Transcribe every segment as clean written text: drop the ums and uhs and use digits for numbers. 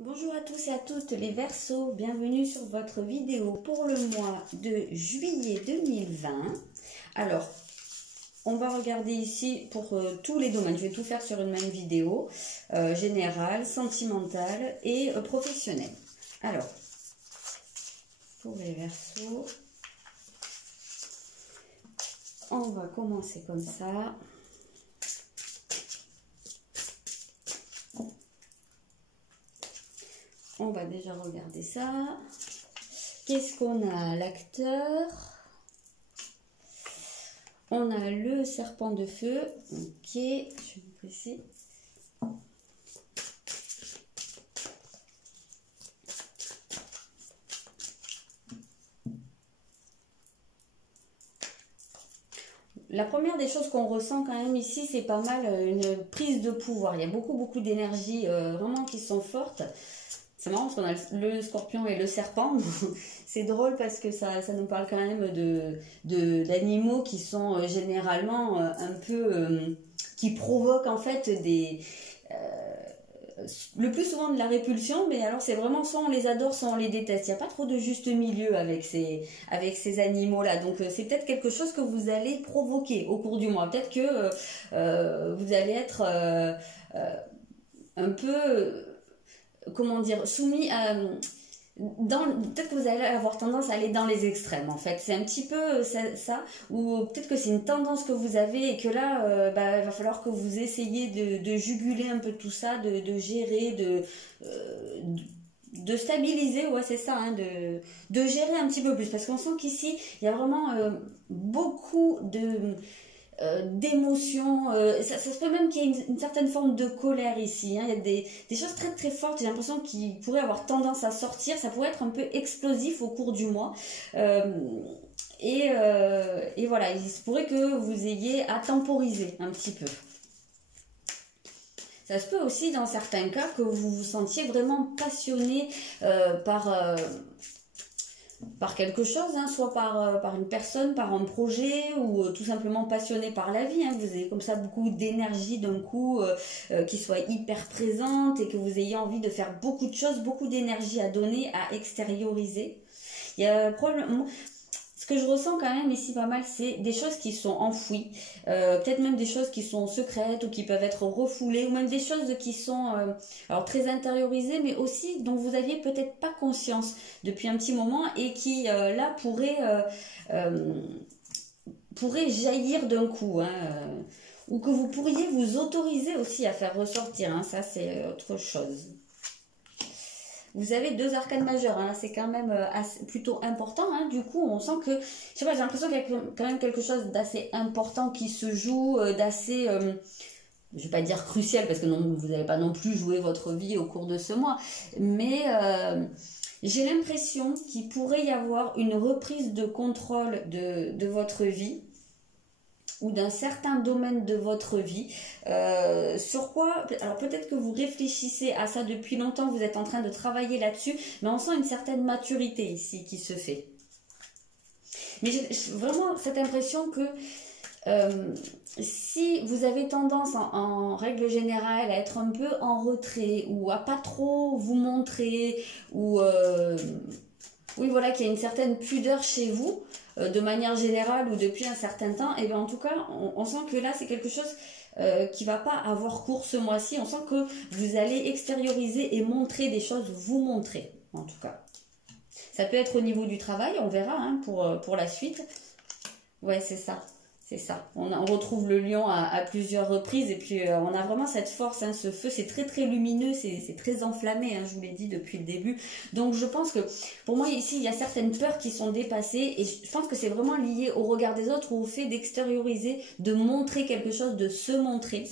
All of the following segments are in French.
Bonjour à tous et à toutes les Verseaux, bienvenue sur votre vidéo pour le mois de juillet 2020. Alors, on va regarder ici pour tous les domaines, je vais tout faire sur une même vidéo, générale, sentimentale et professionnelle. Alors, pour les Verseaux, on va commencer comme ça. On va déjà regarder ça. Qu'est-ce qu'on a? L'acteur. On a le serpent de feu. Ok, je vais vous ici. La première des choses qu'on ressent quand même ici, c'est pas mal une prise de pouvoir. Il y a beaucoup d'énergie vraiment qui sont fortes. C'est marrant parce qu'on a le scorpion et le serpent. C'est drôle parce que ça nous parle quand même d'animaux qui sont généralement un peu... qui provoquent en fait le plus souvent de la répulsion, mais alors c'est vraiment soit on les adore, soit on les déteste. Il n'y a pas trop de juste milieu avec ces animaux-là. Donc c'est peut-être quelque chose que vous allez provoquer au cours du mois. Peut-être que vous allez être un peu... comment dire, soumis à... peut-être que vous allez avoir tendance à aller dans les extrêmes en fait, c'est un petit peu ça, ou peut-être que c'est une tendance que vous avez et que là il va falloir que vous essayiez de juguler un peu tout ça, de gérer, de stabiliser, ouais c'est ça, hein, de gérer un petit peu plus, parce qu'on sent qu'ici il y a vraiment beaucoup d'émotions, ça se peut même qu'il y ait une certaine forme de colère ici, hein. Il y a des choses très fortes, j'ai l'impression qu'ils pourraient avoir tendance à sortir, ça pourrait être un peu explosif au cours du mois, et voilà, il se pourrait que vous ayez à temporiser un petit peu. Ça se peut aussi dans certains cas que vous vous sentiez vraiment passionné par quelque chose, hein, soit par une personne, par un projet, ou tout simplement passionné par la vie, hein. Vous avez comme ça beaucoup d'énergie d'un coup qui soit hyper présente et que vous ayez envie de faire beaucoup de choses, beaucoup d'énergie à donner, à extérioriser. Il y a probablement... Ce que je ressens quand même ici pas mal, c'est des choses qui sont enfouies, peut-être même des choses qui sont secrètes ou qui peuvent être refoulées, ou même des choses qui sont alors très intériorisées, mais aussi dont vous aviez peut-être pas conscience depuis un petit moment et qui là pourraient jaillir d'un coup, hein, ou que vous pourriez vous autoriser aussi à faire ressortir, hein, ça c'est autre chose. Vous avez deux arcanes majeures, hein, c'est quand même plutôt important, hein. Du coup on sent que, je sais pas, j'ai l'impression qu'il y a quand même quelque chose d'assez important qui se joue, d'assez, je vais pas dire crucial, parce que non, vous n'allez pas non plus jouer votre vie au cours de ce mois, mais j'ai l'impression qu'il pourrait y avoir une reprise de contrôle de votre vie, ou d'un certain domaine de votre vie, sur quoi, alors peut-être que vous réfléchissez à ça depuis longtemps, vous êtes en train de travailler là-dessus, mais on sent une certaine maturité ici qui se fait. Mais j'ai vraiment cette impression que si vous avez tendance en règle générale à être un peu en retrait, ou à pas trop vous montrer, ou oui voilà, qu'il y a une certaine pudeur chez vous, de manière générale ou depuis un certain temps, et bien en tout cas on sent que là c'est quelque chose qui va pas avoir cours ce mois-ci. On sent que vous allez extérioriser et montrer des choses, vous montrer en tout cas. Ça peut être au niveau du travail, on verra, hein, pour la suite. Ouais, c'est ça. C'est ça, on retrouve le lion à plusieurs reprises, et puis on a vraiment cette force, hein, ce feu, c'est très lumineux, c'est très enflammé, hein, je vous l'ai dit depuis le début. Donc je pense que pour moi ici il y a certaines peurs qui sont dépassées, et je pense que c'est vraiment lié au regard des autres ou au fait d'extérioriser, de montrer quelque chose, de se montrer.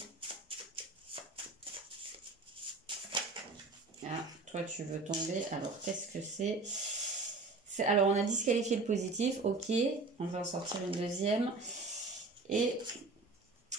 Ah, toi tu veux tomber, alors qu'est-ce que c'est? Alors on a disqualifié le positif, ok, on va en sortir une deuxième. Et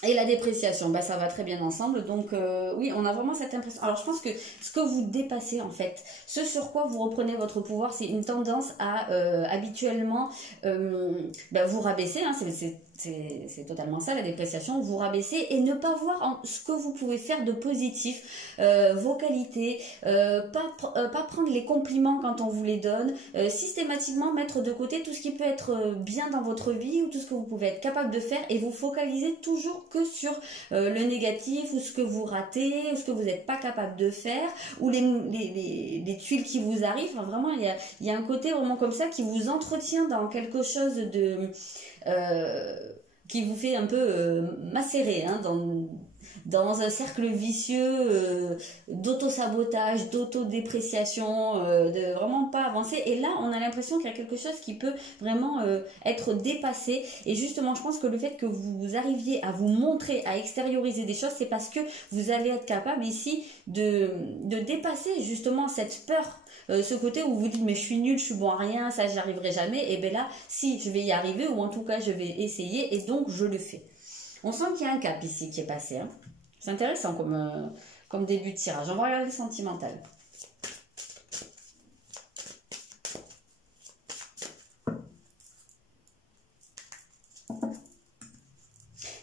la dépréciation, bah, ça va très bien ensemble. Donc oui, on a vraiment cette impression. Alors je pense que ce que vous dépassez en fait, ce sur quoi vous reprenez votre pouvoir, c'est une tendance à habituellement vous rabaisser, hein, c'est c'est totalement ça la dépréciation, vous rabaisser et ne pas voir ce que vous pouvez faire de positif, vos qualités, pas prendre les compliments quand on vous les donne, systématiquement mettre de côté tout ce qui peut être bien dans votre vie ou tout ce que vous pouvez être capable de faire et vous focaliser toujours que sur le négatif ou ce que vous ratez ou ce que vous n'êtes pas capable de faire ou les tuiles qui vous arrivent. Enfin, vraiment, il y a un côté vraiment comme ça qui vous entretient dans quelque chose de... qui vous fait un peu macérer hein, dans un cercle vicieux d'auto-sabotage, d'auto-dépréciation, de vraiment pas avancer. Et là, on a l'impression qu'il y a quelque chose qui peut vraiment être dépassé. Et justement, je pense que le fait que vous arriviez à vous montrer, à extérioriser des choses, c'est parce que vous allez être capable ici de dépasser justement cette peur. Ce côté où vous dites mais je suis nulle, je suis bon à rien, ça j'y arriverai jamais, et bien là si je vais y arriver ou en tout cas je vais essayer et donc je le fais. On sent qu'il y a un cap ici qui est passé, hein. C'est intéressant comme début de tirage. On va regarder le sentimental.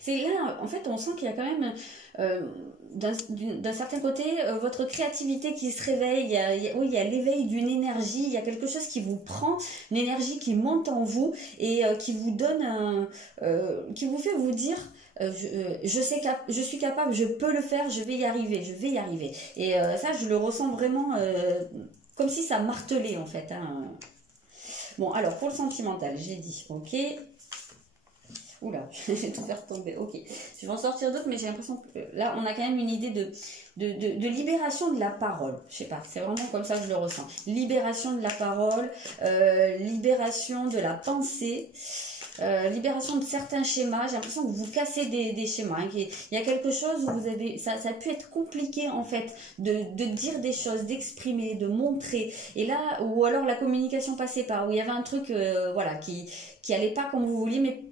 C'est là, en fait, on sent qu'il y a quand même, d'un certain côté, votre créativité qui se réveille. Oui, il y a l'éveil d'une énergie, il y a quelque chose qui vous prend, une énergie qui monte en vous et qui vous donne, qui vous fait vous dire... je suis capable, je peux le faire, je vais y arriver, je vais y arriver. Et ça, je le ressens vraiment comme si ça martelait en fait. Hein. Bon, alors pour le sentimental, j'ai dit, ok. Oula, j'ai tout fait retomber, ok. Je vais en sortir d'autres, mais j'ai l'impression que là, on a quand même une idée de libération de la parole. Je sais pas, c'est vraiment comme ça que je le ressens. Libération de la parole, libération de la pensée. Libération de certains schémas, j'ai l'impression que vous cassez des schémas, hein, il y a quelque chose où vous avez, ça a pu être compliqué en fait de dire des choses, d'exprimer, de montrer, et là, ou alors la communication passait pas, où il y avait un truc voilà, qui allait pas comme vous vouliez, mais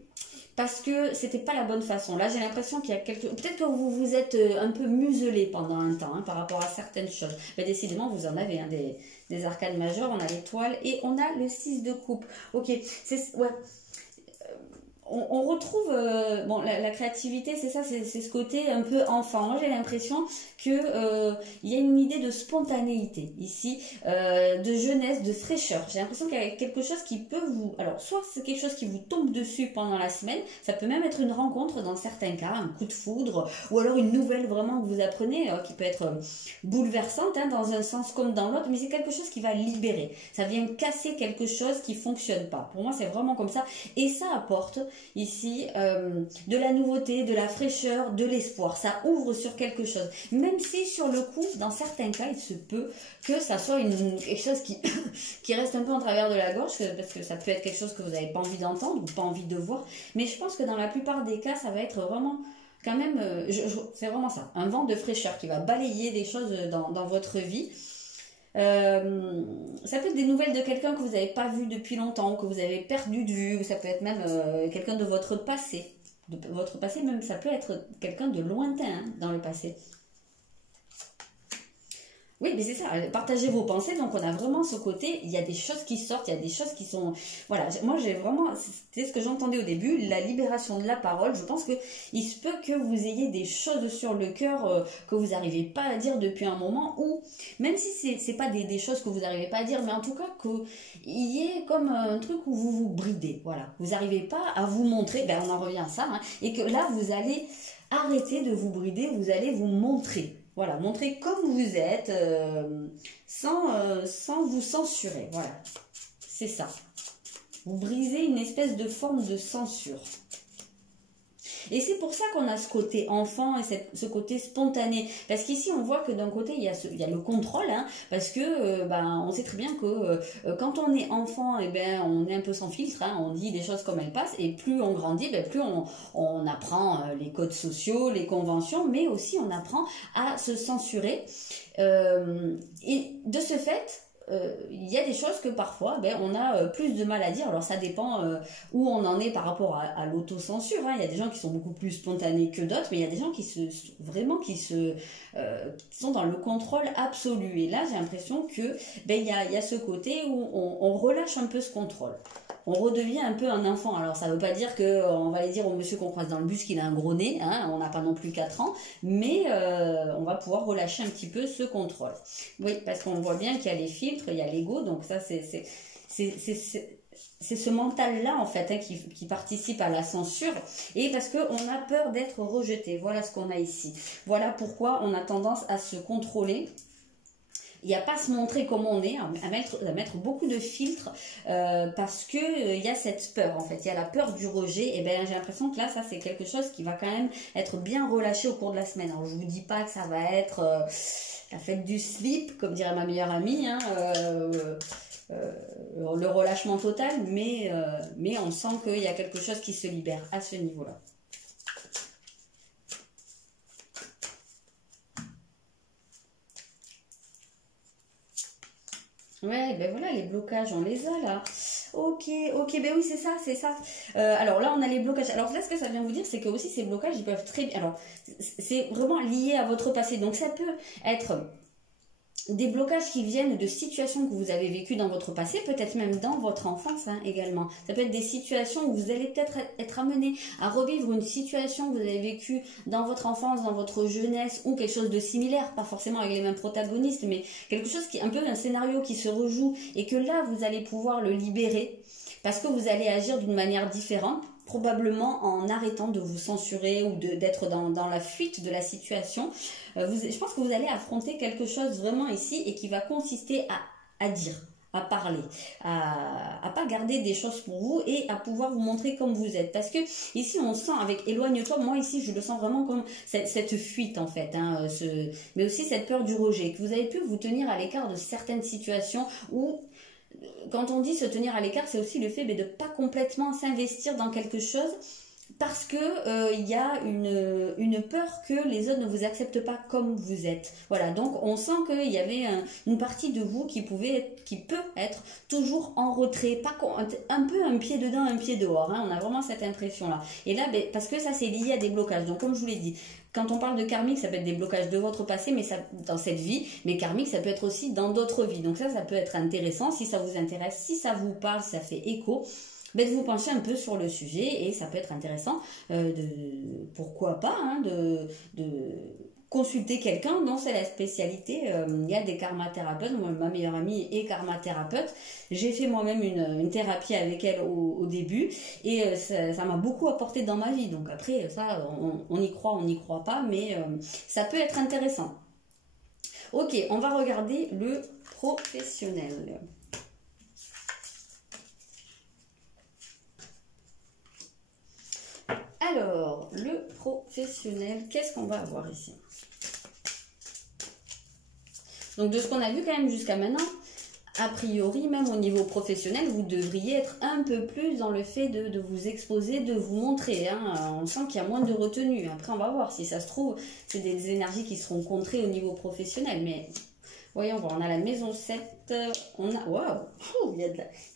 parce que c'était pas la bonne façon. Là, j'ai l'impression qu'il y a peut-être que vous vous êtes un peu muselé pendant un temps hein, par rapport à certaines choses. Mais décidément, vous en avez hein, des arcanes majeures. On a l'étoile et on a le 6 de coupe. Ok, c'est ouais. On retrouve bon la créativité, c'est ça, c'est ce côté un peu enfant. Moi j'ai l'impression que il y a une idée de spontanéité ici, de jeunesse, de fraîcheur. J'ai l'impression qu'il y a quelque chose qui peut vous, alors soit c'est quelque chose qui vous tombe dessus pendant la semaine, ça peut même être une rencontre dans certains cas, un coup de foudre, ou alors une nouvelle vraiment que vous apprenez qui peut être bouleversante hein, dans un sens comme dans l'autre, mais c'est quelque chose qui va libérer. Ça vient casser quelque chose qui fonctionne pas. Pour moi c'est vraiment comme ça, et ça apporte ici de la nouveauté, de la fraîcheur, de l'espoir. Ça ouvre sur quelque chose. Même si sur le coup, dans certains cas, il se peut que ça soit quelque chose qui reste un peu en travers de la gorge, parce que ça peut être quelque chose que vous n'avez pas envie d'entendre ou pas envie de voir. Mais je pense que dans la plupart des cas, ça va être vraiment quand même, c'est vraiment ça, un vent de fraîcheur qui va balayer des choses dans votre vie. Ça peut être des nouvelles de quelqu'un que vous n'avez pas vu depuis longtemps, que vous avez perdu de vue, ou ça peut être même quelqu'un de votre passé. Même ça peut être quelqu'un de lointain hein, dans le passé. Oui, mais c'est ça, partagez vos pensées, donc on a vraiment ce côté, il y a des choses qui sortent, il y a des choses qui sont... Voilà, moi j'ai vraiment, c'est ce que j'entendais au début, la libération de la parole, je pense que il se peut que vous ayez des choses sur le cœur que vous n'arrivez pas à dire depuis un moment, ou même si c'est pas des choses que vous n'arrivez pas à dire, mais en tout cas qu'il y ait comme un truc où vous vous bridez, voilà, vous n'arrivez pas à vous montrer, ben on en revient à ça, hein, et que là vous allez arrêter de vous brider, vous allez vous montrer. Voilà, montrer comme vous êtes, sans vous censurer. Voilà, c'est ça. Vous brisez une espèce de forme de censure. Et c'est pour ça qu'on a ce côté enfant et ce côté spontané. Parce qu'ici, on voit que d'un côté, il y a le contrôle. Hein, parce que on sait très bien que quand on est enfant, on est un peu sans filtre. Hein, on dit des choses comme elles passent. Et plus on grandit, plus on apprend les codes sociaux, les conventions. Mais aussi, on apprend à se censurer. Et de ce fait... il y a des choses que parfois on a plus de mal à dire. Alors ça dépend où on en est par rapport à l'autocensure hein. Il y a des gens qui sont beaucoup plus spontanés que d'autres, mais il y a des gens qui sont dans le contrôle absolu. Et là j'ai l'impression que il y a ce côté où on relâche un peu ce contrôle. on redevient un peu un enfant. Alors ça veut pas dire qu'on va aller dire au monsieur qu'on croise dans le bus qu'il a un gros nez, hein, on n'a pas non plus 4 ans, mais on va pouvoir relâcher un petit peu ce contrôle. Oui, parce qu'on voit bien qu'il y a les filtres, il y a l'ego, donc ça c'est ce mental-là, en fait, hein, qui participe à la censure, et parce qu'on a peur d'être rejeté. Voilà ce qu'on a ici. Voilà pourquoi on a tendance à se contrôler. Il n'y a pas à se montrer comme on est, à mettre beaucoup de filtres, parce que il y a cette peur, en fait. Il y a la peur du rejet. Et ben j'ai l'impression que là, ça, c'est quelque chose qui va quand même être bien relâché au cours de la semaine. Alors, je vous dis pas que ça va être la fête du slip, comme dirait ma meilleure amie, hein, le relâchement total, mais on sent qu'il y a quelque chose qui se libère à ce niveau-là. Ouais, ben voilà, les blocages, on les a là. Ok, ben oui, c'est ça, c'est ça. Alors là, on a les blocages. Alors là, ce que ça vient vous dire, c'est que aussi ces blocages, ils peuvent très bien... Alors, c'est vraiment lié à votre passé. Donc ça peut être des blocages qui viennent de situations que vous avez vécues dans votre passé, peut-être même dans votre enfance, hein, également. Ça peut être des situations où vous allez peut-être être amené à revivre une situation que vous avez vécue dans votre enfance, dans votre jeunesse, ou quelque chose de similaire, pas forcément avec les mêmes protagonistes, mais quelque chose qui est un peu un scénario qui se rejoue, et que là, vous allez pouvoir le libérer, parce que vous allez agir d'une manière différente, probablement en arrêtant de vous censurer ou d'être dans la fuite de la situation. Je pense que vous allez affronter quelque chose vraiment ici, et qui va consister à dire, à parler, à pas garder des choses pour vous, et à pouvoir vous montrer comme vous êtes. Parce que ici, on sent avec éloigne-toi, moi ici, je le sens vraiment comme cette fuite, en fait, hein, mais aussi cette peur du rejet, que vous avez pu vous tenir à l'écart de certaines situations où... Quand on dit se tenir à l'écart, c'est aussi le fait de ne pas complètement s'investir dans quelque chose, parce que y a une peur que les autres ne vous acceptent pas comme vous êtes. Voilà, donc on sent qu'il y avait une partie de vous qui peut être toujours en retrait, un peu un pied dedans, un pied dehors, hein, on a vraiment cette impression-là. Et là, parce que ça, c'est lié à des blocages. Donc comme je vous l'ai dit, quand on parle de karmique, ça peut être des blocages de votre passé, mais ça, dans cette vie, mais karmique, ça peut être aussi dans d'autres vies. Donc ça peut être intéressant, si ça vous intéresse, si ça vous parle, si ça fait écho, de vous pencher un peu sur le sujet, et ça peut être intéressant, pourquoi pas, hein, de consulter quelqu'un dont c'est la spécialité. Il y a des karmathérapeutes, moi, ma meilleure amie est karmathérapeute, j'ai fait moi-même une thérapie avec elle au début, et ça m'a beaucoup apporté dans ma vie. Donc après, ça, on y croit, on n'y croit pas, mais ça peut être intéressant. Ok, on va regarder le professionnel. Alors, le professionnel, qu'est-ce qu'on va avoir ici? Donc, de ce qu'on a vu quand même jusqu'à maintenant, a priori, même au niveau professionnel, vous devriez être un peu plus dans le fait de vous exposer, de vous montrer, hein. On sent qu'il y a moins de retenue. Après, on va voir. Si ça se trouve, c'est des énergies qui seront contrées au niveau professionnel. Mais voyons voir, on a la maison 7, on a... Waouh, il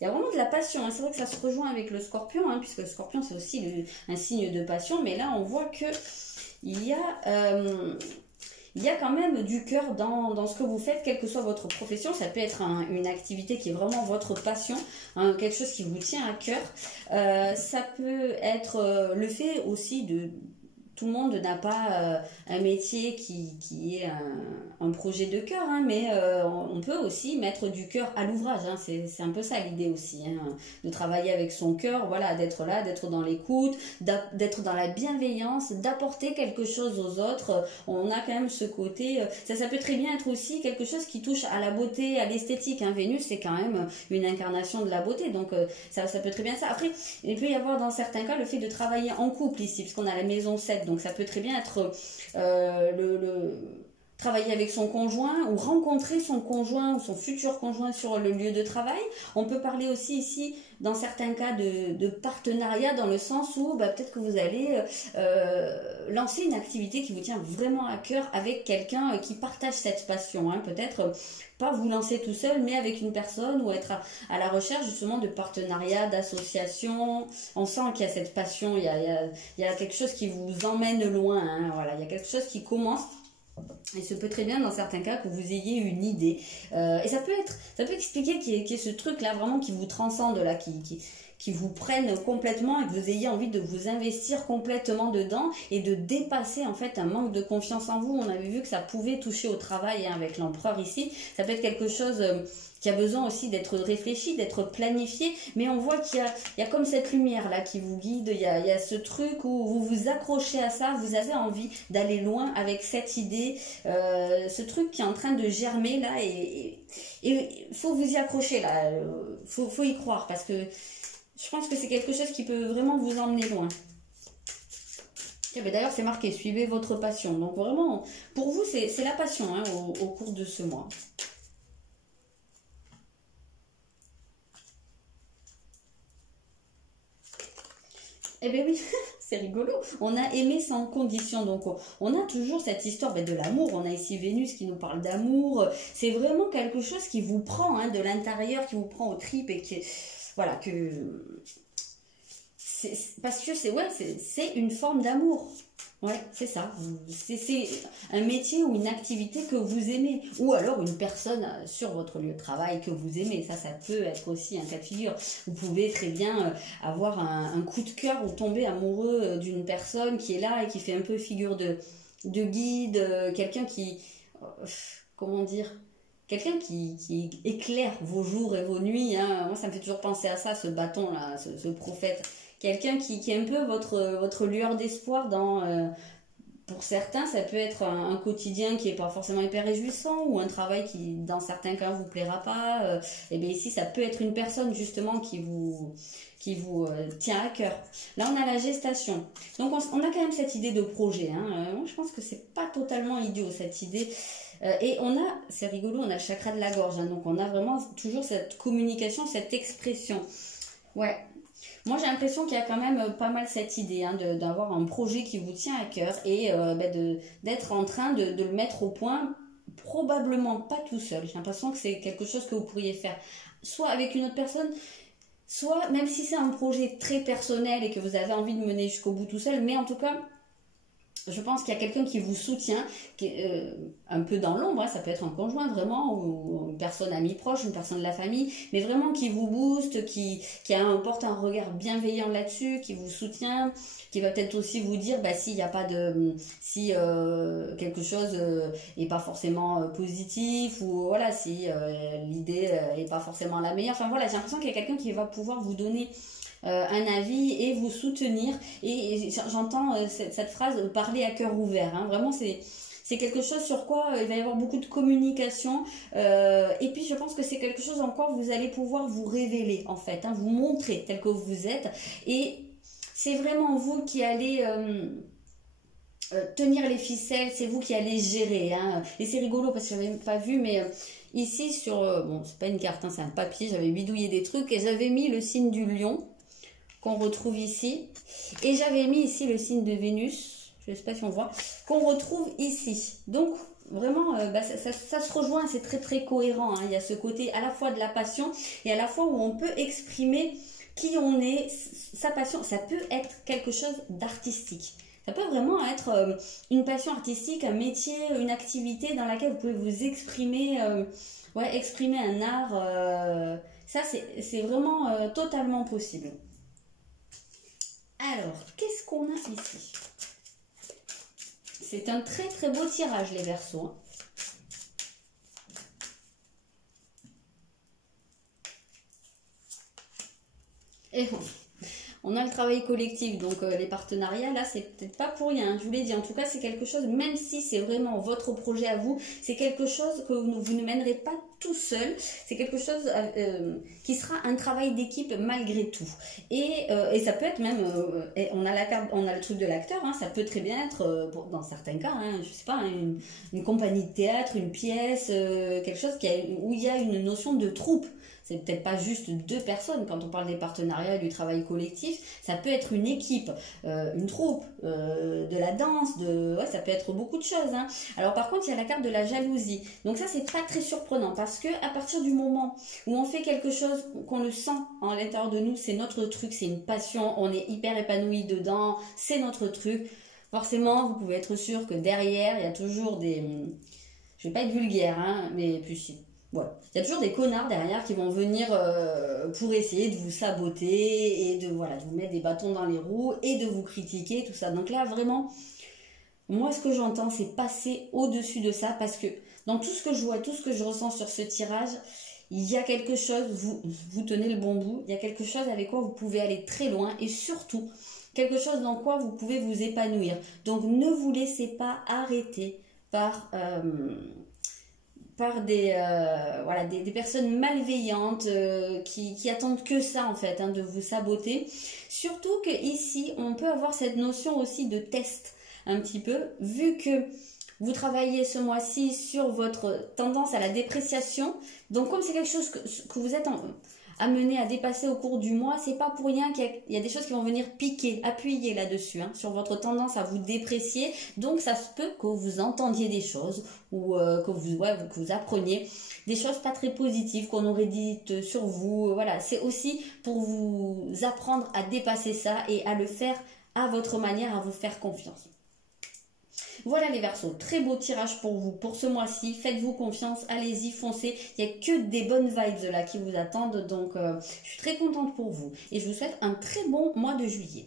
y a vraiment de la passion, hein. C'est vrai que ça se rejoint avec le scorpion, hein, puisque le scorpion, c'est aussi un signe de passion. Mais là, on voit que il y a quand même du cœur dans ce que vous faites, quelle que soit votre profession. Ça peut être une activité qui est vraiment votre passion, hein, quelque chose qui vous tient à cœur. Ça peut être le fait aussi de... Tout le monde n'a pas un métier qui est un projet de cœur, hein, mais on peut aussi mettre du cœur à l'ouvrage, hein. C'est un peu ça l'idée aussi, hein, de travailler avec son cœur, voilà, d'être là, d'être dans l'écoute, d'être dans la bienveillance, d'apporter quelque chose aux autres. On a quand même ce côté, ça peut très bien être aussi quelque chose qui touche à la beauté, à l'esthétique, hein. Vénus, c'est quand même une incarnation de la beauté, donc ça peut très bien ça. Après, il peut y avoir dans certains cas le fait de travailler en couple ici, parce qu'on a la maison 7, donc ça peut très bien être travailler avec son conjoint, ou rencontrer son conjoint ou son futur conjoint sur le lieu de travail. On peut parler aussi ici, dans certains cas, de partenariat, dans le sens où peut-être que vous allez lancer une activité qui vous tient vraiment à cœur avec quelqu'un qui partage cette passion, hein. Peut-être pas vous lancer tout seul, mais avec une personne, ou être à la recherche justement de partenariats, d'associations. On sent qu'il y a cette passion, il y a quelque chose qui vous emmène loin, hein. Voilà, il y a quelque chose qui commence. Et ce peut très bien dans certains cas que vous ayez une idée, et ça peut expliquer qu'il y ait ce truc là vraiment qui vous transcende là, qui qui vous prennent complètement et que vous ayez envie de vous investir complètement dedans et de dépasser en fait un manque de confiance en vous. On avait vu que ça pouvait toucher au travail, hein, avec l'empereur ici. Ça peut être quelque chose qui a besoin aussi d'être réfléchi, d'être planifié, mais on voit qu'il y a comme cette lumière là qui vous guide, il y a ce truc où vous vous accrochez à ça, vous avez envie d'aller loin avec cette idée, ce truc qui est en train de germer là, et il faut vous y accrocher là, faut y croire, parce que je pense que c'est quelque chose qui peut vraiment vous emmener loin. D'ailleurs c'est marqué, suivez votre passion, donc vraiment pour vous c'est la passion, hein, au cours de ce mois. Eh bien oui, c'est rigolo. On a aimé sans condition. Donc on a toujours cette histoire de l'amour. On a ici Vénus qui nous parle d'amour. C'est vraiment quelque chose qui vous prend, hein, de l'intérieur, qui vous prend aux tripes et qui, voilà, parce que c'est une forme d'amour. Ouais, c'est ça. C'est un métier ou une activité que vous aimez. Ou alors une personne sur votre lieu de travail que vous aimez. Ça peut être aussi un cas de figure. Vous pouvez très bien avoir un coup de cœur ou tomber amoureux d'une personne qui est là et qui fait un peu figure de guide. Quelqu'un qui... comment dire ? Quelqu'un qui éclaire vos jours et vos nuits. Hein. Moi, ça me fait toujours penser à ça, ce bâton-là, ce prophète. Quelqu'un qui est un peu votre lueur d'espoir dans... pour certains, ça peut être un quotidien qui n'est pas forcément hyper réjouissant ou un travail qui, dans certains cas, ne vous plaira pas. Et bien ici, ça peut être une personne, justement, qui vous tient à cœur. Là, on a la gestation. Donc, on a quand même cette idée de projet. Hein. Moi, je pense que c'est pas totalement idiot, cette idée. Et on a, c'est rigolo, on a le chakra de la gorge. Hein. Donc, on a vraiment toujours cette communication, cette expression. Ouais. Moi, j'ai l'impression qu'il y a quand même pas mal cette idée, hein, d'avoir un projet qui vous tient à cœur et d'être en train de le mettre au point, probablement pas tout seul. J'ai l'impression que c'est quelque chose que vous pourriez faire soit avec une autre personne, soit même si c'est un projet très personnel et que vous avez envie de mener jusqu'au bout tout seul, mais en tout cas... Je pense qu'il y a quelqu'un qui vous soutient, qui est un peu dans l'ombre, hein, ça peut être un conjoint vraiment, ou une personne amie proche, une personne de la famille, mais vraiment qui vous booste, qui porte un regard bienveillant là-dessus, qui vous soutient, qui va peut-être aussi vous dire s'il n'y a pas de... si quelque chose n'est pas forcément positif, ou voilà, si l'idée n'est pas forcément la meilleure. Enfin voilà, j'ai l'impression qu'il y a quelqu'un qui va pouvoir vous donner... un avis et vous soutenir, et j'entends cette phrase parler à cœur ouvert, hein. Vraiment c'est quelque chose sur quoi il va y avoir beaucoup de communication, et puis je pense que c'est quelque chose encore vous allez pouvoir vous révéler en fait, hein, vous montrer tel que vous êtes, et c'est vraiment vous qui allez tenir les ficelles, c'est vous qui allez gérer, hein. Et c'est rigolo parce que je n'avais pas vu, mais ici sur, bon c'est pas une carte, hein, c'est un papier, j'avais bidouillé des trucs et j'avais mis le signe du lion qu'on retrouve ici, et j'avais mis ici le signe de Vénus, je ne sais pas si on voit, qu'on retrouve ici. Donc vraiment ça se rejoint, c'est très très cohérent, hein. Il y a ce côté à la fois de la passion et à la fois où on peut exprimer qui on est, sa passion. Ça peut être quelque chose d'artistique, ça peut vraiment être une passion artistique, un métier, une activité dans laquelle vous pouvez vous exprimer, exprimer un art, ça c'est vraiment totalement possible. Alors, qu'est-ce qu'on a ici? C'est un très très beau tirage, les Verseaux. Hein. Et on a le travail collectif, donc les partenariats, là, c'est peut-être pas pour rien. Je vous l'ai dit, en tout cas, c'est quelque chose, même si c'est vraiment votre projet à vous, c'est quelque chose que vous ne mènerez pas tout seul. C'est quelque chose qui sera un travail d'équipe malgré tout. Et ça peut être même, on a la carte, on a le truc de l'acteur, hein, ça peut très bien être, dans certains cas, hein, je sais pas, une compagnie de théâtre, une pièce, quelque chose où il y a une notion de troupe. C'est peut-être pas juste deux personnes quand on parle des partenariats et du travail collectif, ça peut être une équipe, une troupe, de la danse, ça peut être beaucoup de choses. Hein. Alors par contre, il y a la carte de la jalousie. Donc ça, c'est pas très surprenant parce que à partir du moment où on fait quelque chose, qu'on le sent à l'intérieur de nous, c'est notre truc, c'est une passion, on est hyper épanoui dedans, c'est notre truc. Forcément, vous pouvez être sûr que derrière, il y a toujours des... Je vais pas être vulgaire, hein, mais puis si. Voilà. Il y a toujours des connards derrière qui vont venir pour essayer de vous saboter et de, voilà, de vous mettre des bâtons dans les roues et de vous critiquer, tout ça. Donc là, vraiment, moi, ce que j'entends, c'est passer au-dessus de ça parce que dans tout ce que je vois, tout ce que je ressens sur ce tirage, il y a quelque chose, vous tenez le bon bout, il y a quelque chose avec quoi vous pouvez aller très loin et surtout, quelque chose dans quoi vous pouvez vous épanouir. Donc, ne vous laissez pas arrêter par voilà, des personnes malveillantes qui attendent que ça en fait, hein, de vous saboter. Surtout qu'ici, on peut avoir cette notion aussi de test un petit peu, vu que vous travaillez ce mois-ci sur votre tendance à la dépréciation. Donc comme c'est quelque chose que vous êtes amené à dépasser au cours du mois, c'est pas pour rien qu'il y a des choses qui vont venir piquer, appuyer là-dessus, hein, sur votre tendance à vous déprécier. Donc ça se peut que vous entendiez des choses ou que vous appreniez des choses pas très positives qu'on aurait dites sur vous. Voilà, c'est aussi pour vous apprendre à dépasser ça et à le faire à votre manière, à vous faire confiance. Voilà les Verseaux, très beau tirage pour vous, pour ce mois-ci. Faites-vous confiance, allez-y, foncez. Il n'y a que des bonnes vibes là qui vous attendent. Donc, je suis très contente pour vous. Et je vous souhaite un très bon mois de juillet.